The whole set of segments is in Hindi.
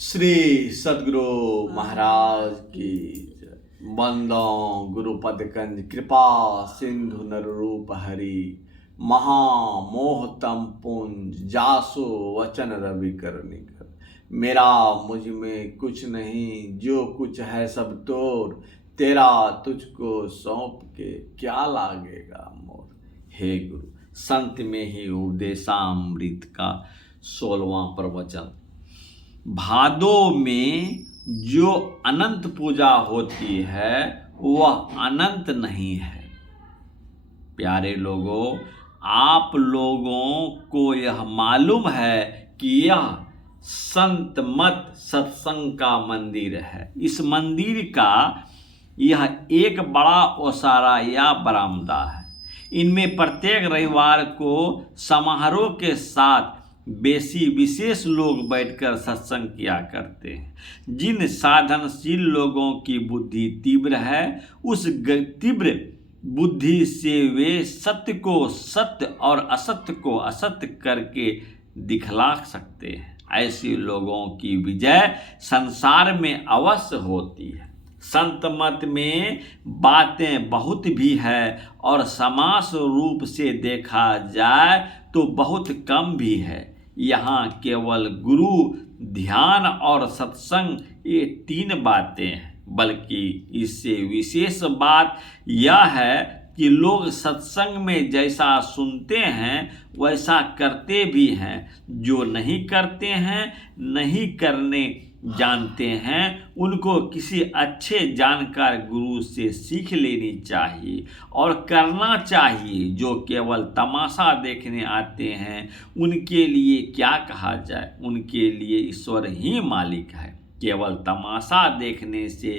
श्री सद्गुरु महाराज की जय। वंदो गुरुपद कंज कृपा सिंधु नर रूप हरि महामोहतम पुंज जासो वचन रवि कर निकर। मेरा मुझ में कुछ नहीं, जो कुछ है सब तोर, तेरा तुझको सौंप के क्या लागेगा मोर। हे गुरु, संत में ही उपदेशामृत का 16वां प्रवचन। भादो में जो अनंत पूजा होती है वह अनंत नहीं है। प्यारे लोगों, आप लोगों को यह मालूम है कि यह संत मत सत्संग का मंदिर है। इस मंदिर का यह एक बड़ा ओसारा या बरामदा है। इनमें प्रत्येक रविवार को समारोह के साथ विशेष लोग बैठकर सत्संग किया करते हैं। जिन साधनशील लोगों की बुद्धि तीव्र है, उस तीव्र बुद्धि से वे सत्य को सत्य और असत्य को असत्य करके दिखला सकते हैं। ऐसे लोगों की विजय संसार में अवश्य होती है। संत मत में बातें बहुत भी है और समास रूप से देखा जाए तो बहुत कम भी है। यहाँ केवल गुरु, ध्यान और सत्संग, ये 3 बातें हैं। बल्कि इससे विशेष बात यह है कि लोग सत्संग में जैसा सुनते हैं वैसा करते भी हैं। जो नहीं करते हैं, नहीं करने जानते हैं, उनको किसी अच्छे जानकार गुरु से सीख लेनी चाहिए और करना चाहिए। जो केवल तमाशा देखने आते हैं, उनके लिए क्या कहा जाए। उनके लिए ईश्वर ही मालिक है। केवल तमाशा देखने से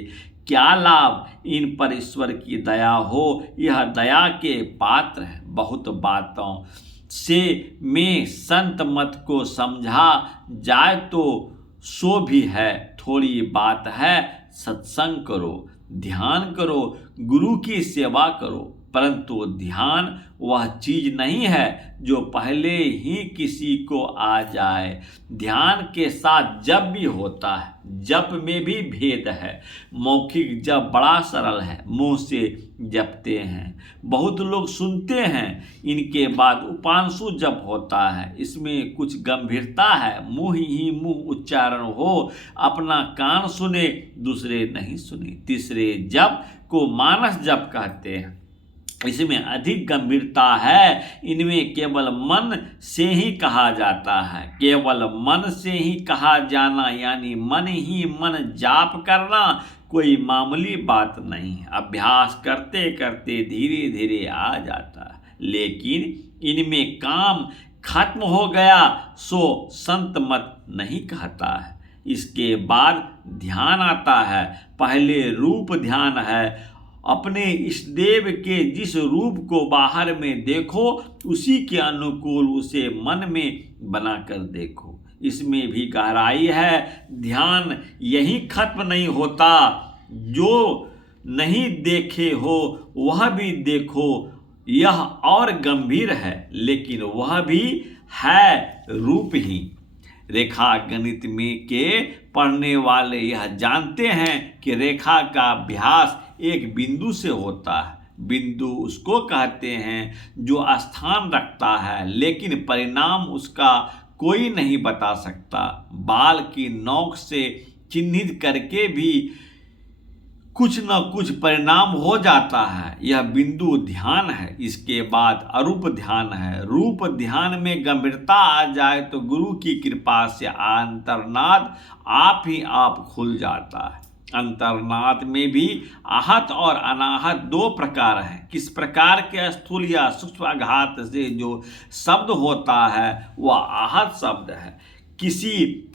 क्या लाभ। इन पर ईश्वर की दया हो, यह दया के पात्र है। बहुत बातों से में संत मत को समझा जाए तो सो भी है। थोड़ी बात है, सत्संग करो, ध्यान करो, गुरु की सेवा करो। परंतु ध्यान वह चीज नहीं है जो पहले ही किसी को आ जाए। ध्यान के साथ जप भी होता है। जप में भी भेद है। मौखिक जप बड़ा सरल है, मुंह से जपते हैं, बहुत लोग सुनते हैं। इनके बाद उपांशु जप होता है, इसमें कुछ गंभीरता है। मुंह ही मुंह उच्चारण हो, अपना कान सुने, दूसरे नहीं सुने। तीसरे जप को मानस जप कहते हैं, इसमें अधिक गंभीरता है। इनमें केवल मन से ही कहा जाता है। केवल मन से ही कहा जाना यानी मन ही मन जाप करना कोई मामूली बात नहीं। अभ्यास करते करते धीरे धीरे आ जाता है। लेकिन इनमें काम खत्म हो गया सो संत मत नहीं कहता है। इसके बाद ध्यान आता है। पहले रूप ध्यान है। अपने इष्ट देव के जिस रूप को बाहर में देखो, उसी के अनुकूल उसे मन में बनाकर देखो। इसमें भी गहराई है। ध्यान यही खत्म नहीं होता। जो नहीं देखे हो वह भी देखो, यह और गंभीर है, लेकिन वह भी है रूप ही। रेखा गणित में के पढ़ने वाले यह जानते हैं कि रेखा का अभ्यास एक बिंदु से होता है। बिंदु उसको कहते हैं जो स्थान रखता है, लेकिन परिणाम उसका कोई नहीं बता सकता। बाल की नोक से चिन्हित करके भी कुछ न कुछ परिणाम हो जाता है। यह बिंदु ध्यान है। इसके बाद अरूप ध्यान है। रूप ध्यान में गंभीरता आ जाए तो गुरु की कृपा से अंतर्नाद आप ही आप खुल जाता है। अंतर्नाद में भी आहत और अनाहत 2 प्रकार हैं। किस प्रकार के स्थूल या सूक्ष्म आघात से जो शब्द होता है वह आहत शब्द है। किसी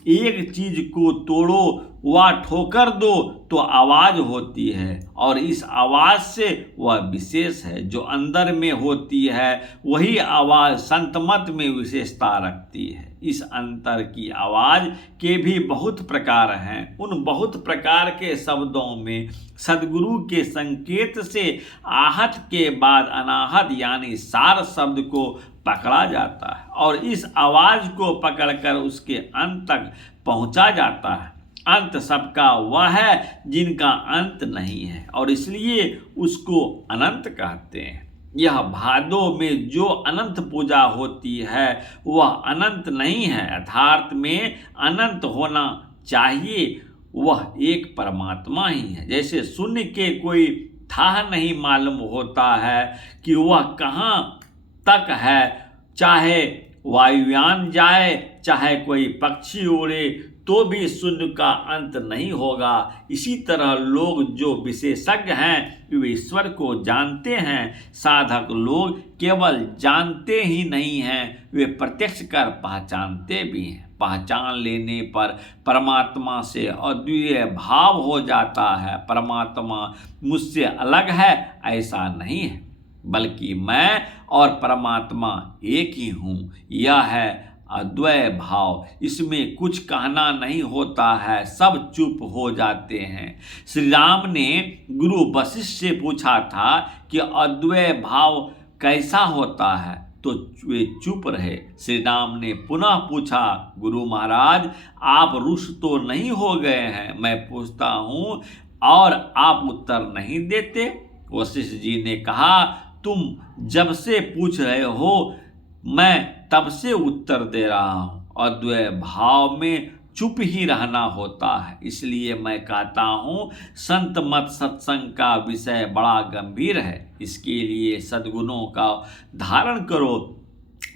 एक चीज को तोड़ो व ठोकर दो तो आवाज होती है, और इस आवाज से वह विशेष है। जो अंदर में होती है वही आवाज संतमत में विशेषता रखती है। इस अंतर की आवाज के भी बहुत प्रकार हैं। उन बहुत प्रकार के शब्दों में सद्गुरु के संकेत से आहत के बाद अनाहत यानी सार शब्द को पकड़ा जाता है और इस आवाज को पकड़कर उसके अंत तक पहुंचा जाता है। अंत सबका वह है जिनका अंत नहीं है, और इसलिए उसको अनंत कहते हैं। यह भादो में जो अनंत पूजा होती है वह अनंत नहीं है, यथार्थ में अनंत होना चाहिए, वह एक परमात्मा ही है। जैसे शून्य के कोई था नहीं मालूम होता है कि वह कहाँ तक है, चाहे वायुयान जाए चाहे कोई पक्षी उड़े तो भी शून्य का अंत नहीं होगा। इसी तरह लोग जो विशेषज्ञ हैं वे ईश्वर को जानते हैं, साधक लोग केवल जानते ही नहीं हैं, वे प्रत्यक्ष कर पहचानते भी हैं। पहचान लेने पर परमात्मा से अद्वितीय भाव हो जाता है। परमात्मा मुझसे अलग है ऐसा नहीं है, बल्कि मैं और परमात्मा एक ही हूँ, यह है अद्वय भाव। इसमें कुछ कहना नहीं होता है, सब चुप हो जाते हैं। श्री राम ने गुरु वशिष्ठ से पूछा था कि अद्वय भाव कैसा होता है, तो वे चुप रहे। श्री राम ने पुनः पूछा, गुरु महाराज आप रुष्ट तो नहीं हो गए हैं, मैं पूछता हूँ और आप उत्तर नहीं देते। वशिष्ठ जी ने कहा, तुम जब से पूछ रहे हो मैं तब से उत्तर दे रहा हूँ। अद्वय भाव में चुप ही रहना होता है, इसलिए मैं कहता हूँ संत मत सत्संग का विषय बड़ा गंभीर है। इसके लिए सद्गुणों का धारण करो,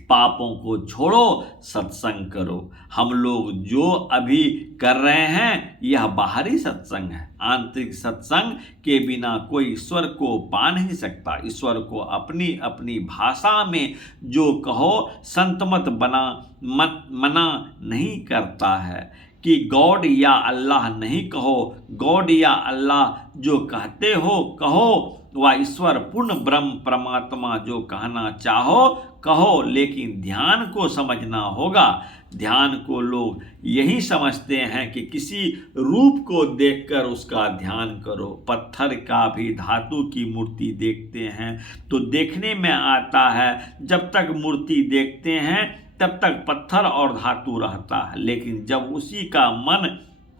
पापों को छोड़ो, सत्संग करो। हम लोग जो अभी कर रहे हैं यह बाहरी सत्संग है। आंतरिक सत्संग के बिना कोई ईश्वर को पा नहीं सकता। ईश्वर को अपनी अपनी भाषा में जो कहो, संत मत मना नहीं करता है कि गॉड या अल्लाह नहीं कहो। गॉड या अल्लाह जो कहते हो कहो, वह ईश्वर पूर्ण ब्रह्म परमात्मा जो कहना चाहो कहो, लेकिन ध्यान को समझना होगा। ध्यान को लोग यही समझते हैं कि किसी रूप को देखकर उसका ध्यान करो। पत्थर का भी धातु की मूर्ति देखते हैं तो देखने में आता है, जब तक मूर्ति देखते हैं तब तक पत्थर और धातु रहता है, लेकिन जब उसी का मन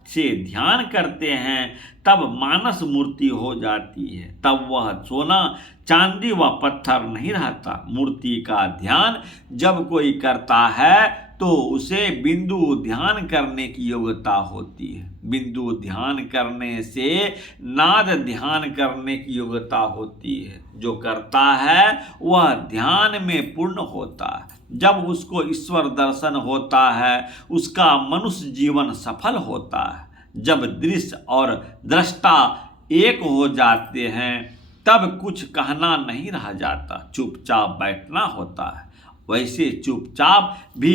से ध्यान करते हैं तब मानस मूर्ति हो जाती है। तब वह सोना चांदी व पत्थर नहीं रहता। मूर्ति का ध्यान जब कोई करता है तो उसे बिंदु ध्यान करने की योग्यता होती है। बिंदु ध्यान करने से नाद ध्यान करने की योग्यता होती है। जो करता है वह ध्यान में पूर्ण होता है। जब उसको ईश्वर दर्शन होता है उसका मनुष्य जीवन सफल होता है। जब दृश्य और दृष्टा एक हो जाते हैं तब कुछ कहना नहीं रह जाता, चुपचाप बैठना होता है। वैसे चुपचाप भी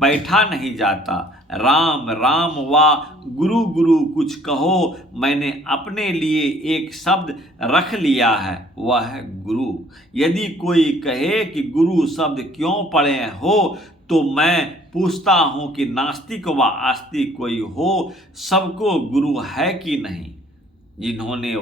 बैठा नहीं जाता। राम राम व गुरु गुरु कुछ कहो, मैंने अपने लिए एक शब्द रख लिया है, वह है गुरु। यदि कोई कहे कि गुरु शब्द क्यों पढ़े हो तो मैं पूछता हूँ कि नास्तिक व आस्तिक कोई हो, सबको गुरु है कि नहीं? जिन्होंने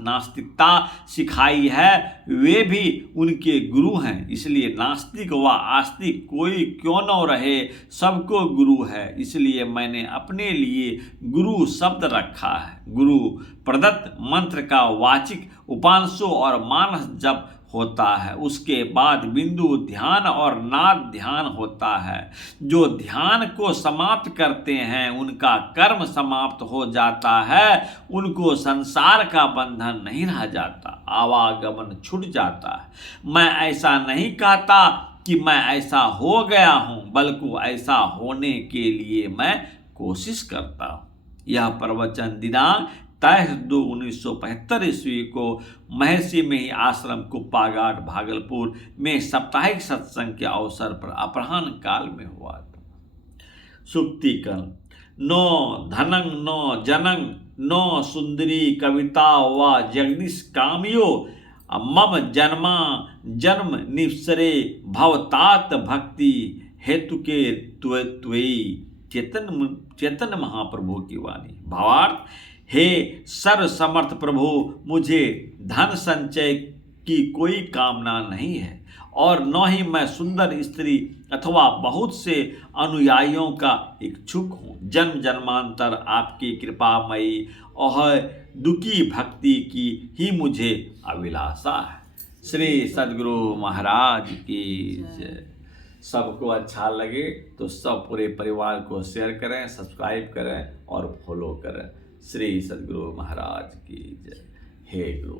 नास्तिकता सिखाई है वे भी उनके गुरु हैं। इसलिए नास्तिक व आस्तिक कोई क्यों न रहे, सबको गुरु है। इसलिए मैंने अपने लिए गुरु शब्द रखा है। गुरु प्रदत्त मंत्र का वाचिक उपांशु और मानस जप होता है। उसके बाद बिंदु ध्यान और नाद ध्यान होता है। जो ध्यान को समाप्त करते हैं उनका कर्म समाप्त हो जाता है, उनको संसार का बंधन नहीं रह जाता, आवागमन छूट जाता है। मैं ऐसा नहीं कहता कि मैं ऐसा हो गया हूँ, बल्कि ऐसा होने के लिए मैं कोशिश करता हूँ। यह प्रवचन दिनांक 23/2/1975 ईस्वी को महर्षि में ही आश्रम कुप्पाघाट भागलपुर में साप्ताहिक सत्संग के अवसर पर अपराह्न काल में हुआ था। सुक्तिकरण। नो धनं नो जनं नो सुंदरी कविता व जगदीश कामयो मम जन्मा जन्म निप्सरे भवतात भक्ति हेतुके त्वयि। चेतन महाप्रभु की वाणी। भावार्थ, हे सर्व समर्थ प्रभु, मुझे धन संचय की कोई कामना नहीं है और न ही मैं सुंदर स्त्री अथवा बहुत से अनुयायियों का इच्छुक हूँ। जन्म जन्मांतर आपकी कृपामयी और दुखी भक्ति की ही मुझे अभिलाषा है। श्री सद्गुरु महाराज की जय। सबको अच्छा लगे तो सब पूरे परिवार को शेयर करें, सब्सक्राइब करें और फॉलो करें। श्री सद्गुरु महाराज की जय। हे गुरु।